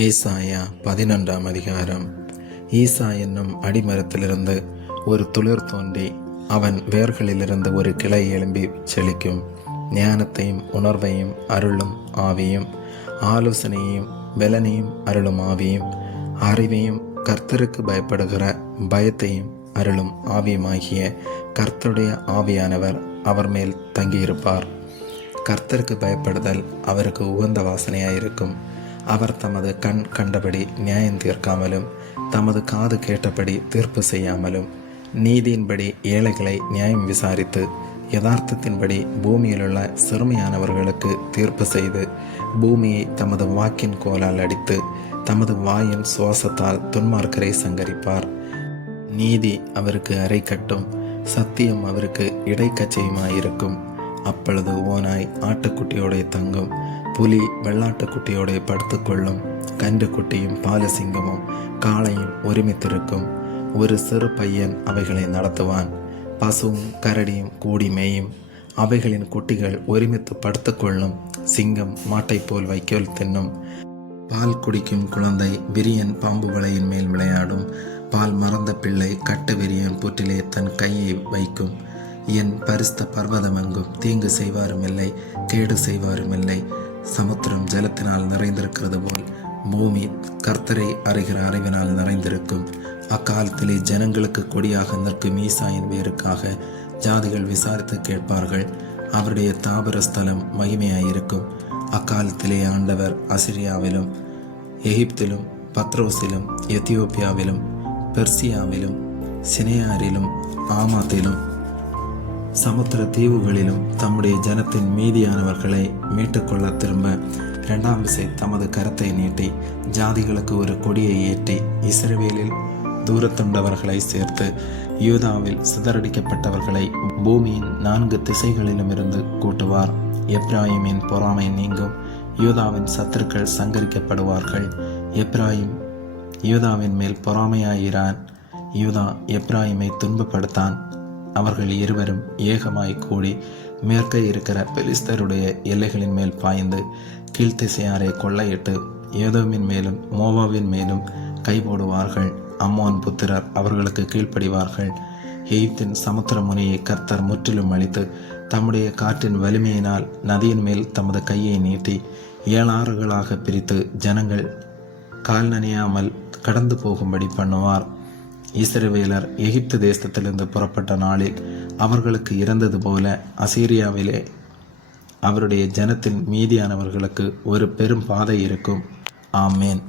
ஏசாயா 11ஆம் அதிகாரம். ஈசா என்னும் அடிமரத்திலிருந்து ஒரு துளிர் தோன்றி அவன் வேர்களிலிருந்து ஒரு கிளை எழும்பி செழிக்கும். ஞானத்தையும் உணர்வையும் அருளும் ஆவியும், ஆலோசனையும் பலனையும் அருளும் ஆவியும், அறிவையும் கர்த்தருக்கு பயப்படுகிற பயத்தையும் அருளும் ஆவியுமாகிய கர்த்தருடைய ஆவியானவர் அவர் மேல் தங்கியிருப்பார். கர்த்தருக்கு பயப்படுதல் அவருக்கு உகந்த வாசனையாயிருக்கும். அவர் தமது கண் கண்டபடி நியாயம் தீர்க்காமலும், தமது காது கேட்டபடி தீர்ப்பு செய்யாமலும், நீதியின்படி ஏழைகளை நியாயம் விசாரித்து, யதார்த்தத்தின்படி பூமியிலுள்ள சிறுமையானவர்களுக்கு தீர்ப்பு செய்து, பூமியை தமது வாக்கின் கோலால் அடித்து, தமது வாயின் சுவாசத்தால் துன்மார்க்கரை சங்கரிப்பார். நீதி அவருக்கு அரை கட்டும், சத்தியம் அவருக்கு இடைக்கச்சையுமாயிருக்கும். அப்பொழுது ஓனாய் ஆட்டுக்குட்டியோட தங்கும், புலி வெள்ளாட்டுக்குட்டியோட படுத்துக்கொள்ளும். கன்றுக்குட்டியும் பாலசிங்கமும் காளையும் ஒருமித்திருக்கும். ஒரு சிறு பையன் அவைகளை நடத்துவான். பசுவும் கரடியும் கூடி மேயும். அவைகளின் குட்டிகள் ஒருமித்து படுத்துக்கொள்ளும். சிங்கம் மாட்டை போல் வைக்கோல் தின்னும். பால் குடிக்கும் குழந்தை விரியன் பாம்பு வலையின் மேல் விளையாடும். பால் மறந்த பிள்ளை கட்டு விரியன் புற்றிலே தன் கையை வைக்கும். என் பரிசுத்த பர்வதமெங்கும் தீங்கு செய்வாரும் இல்லை, கேடு செய்வாரும் இல்லை. சமுத்திரம் ஜலத்தினால் நிறைந்திருக்கிறது போல் பூமி கர்த்தரை அறிகிற அறிவினால் நிறைந்திருக்கும். அக்காலத்திலே ஜனங்களுக்கு கொடியாக நிற்கும் ஈசாயின் வேருக்காக ஜாதிகள் விசாரித்து கேட்பார்கள். அவருடைய தாபர ஸ்தலம் மகிமையாயிருக்கும். அக்காலத்திலே ஆண்டவர் அசிரியாவிலும், எகிப்திலும், பத்ரோசிலும், எத்தியோப்பியாவிலும், பெர்சியாவிலும், சினேயாரிலும், ஆமாத்திலும், சமுத்திர தீவுகளிலும் தம்முடைய ஜனத்தின் மீதியானவர்களை மீட்டுக்கொள்ள திரும்ப இரண்டாம் விசை தமது கரத்தை நீட்டி ஜாதிகளுக்கு ஒரு கொடியை ஏற்றி இஸ்ரவேலில் தூரத்துண்டவர்களை சேர்த்து யூதாவில் சிதறடிக்கப்பட்டவர்களை பூமியின் 4 திசைகளிலும் இருந்து கூட்டுவார். எப்ராயிமின் பொறாமை நீங்கும். யூதாவின் சத்துருக்கள் சங்கரிக்கப்படுவார்கள். எப்ராயிம் யூதாவின் மேல் பொறாமையாயிரான். யூதா எப்ராயிமை துன்பப்படுத்தான். அவர்கள் இருவரும் ஏகமாய் கூடி மேற்கே இருக்கிற பெலிஸ்தருடைய எல்லைகளின் மேல் பாய்ந்து கீழ்த்திசையாரை கொள்ளையிட்டு ஏதோமின் மேலும் மோவாவின் மேலும் கை போடுவார்கள். அம்மோன் புத்திரர் அவர்களுக்கு கீழ்ப்படிவார்கள். எகிப்தின் சமுத்திர முனியை கர்த்தர் முற்றிலும் அழித்து தம்முடைய காற்றின் வலிமையினால் நதியின் மேல் தமது கையை நீட்டி 7 ஆறுகளாக பிரித்து ஜனங்கள் கால் நனையாமல் கடந்து போகும்படி பண்ணுவார். இஸ்ரவேலர் எகிப்து தேசத்திலிருந்து புறப்பட்ட நாளில் அவர்களுக்கு இறந்தது போல அசீரியாவிலே அவருடைய ஜனத்தின் மீதியானவர்களுக்கு ஒரு பெரும் பாதை இருக்கும். ஆமேன்.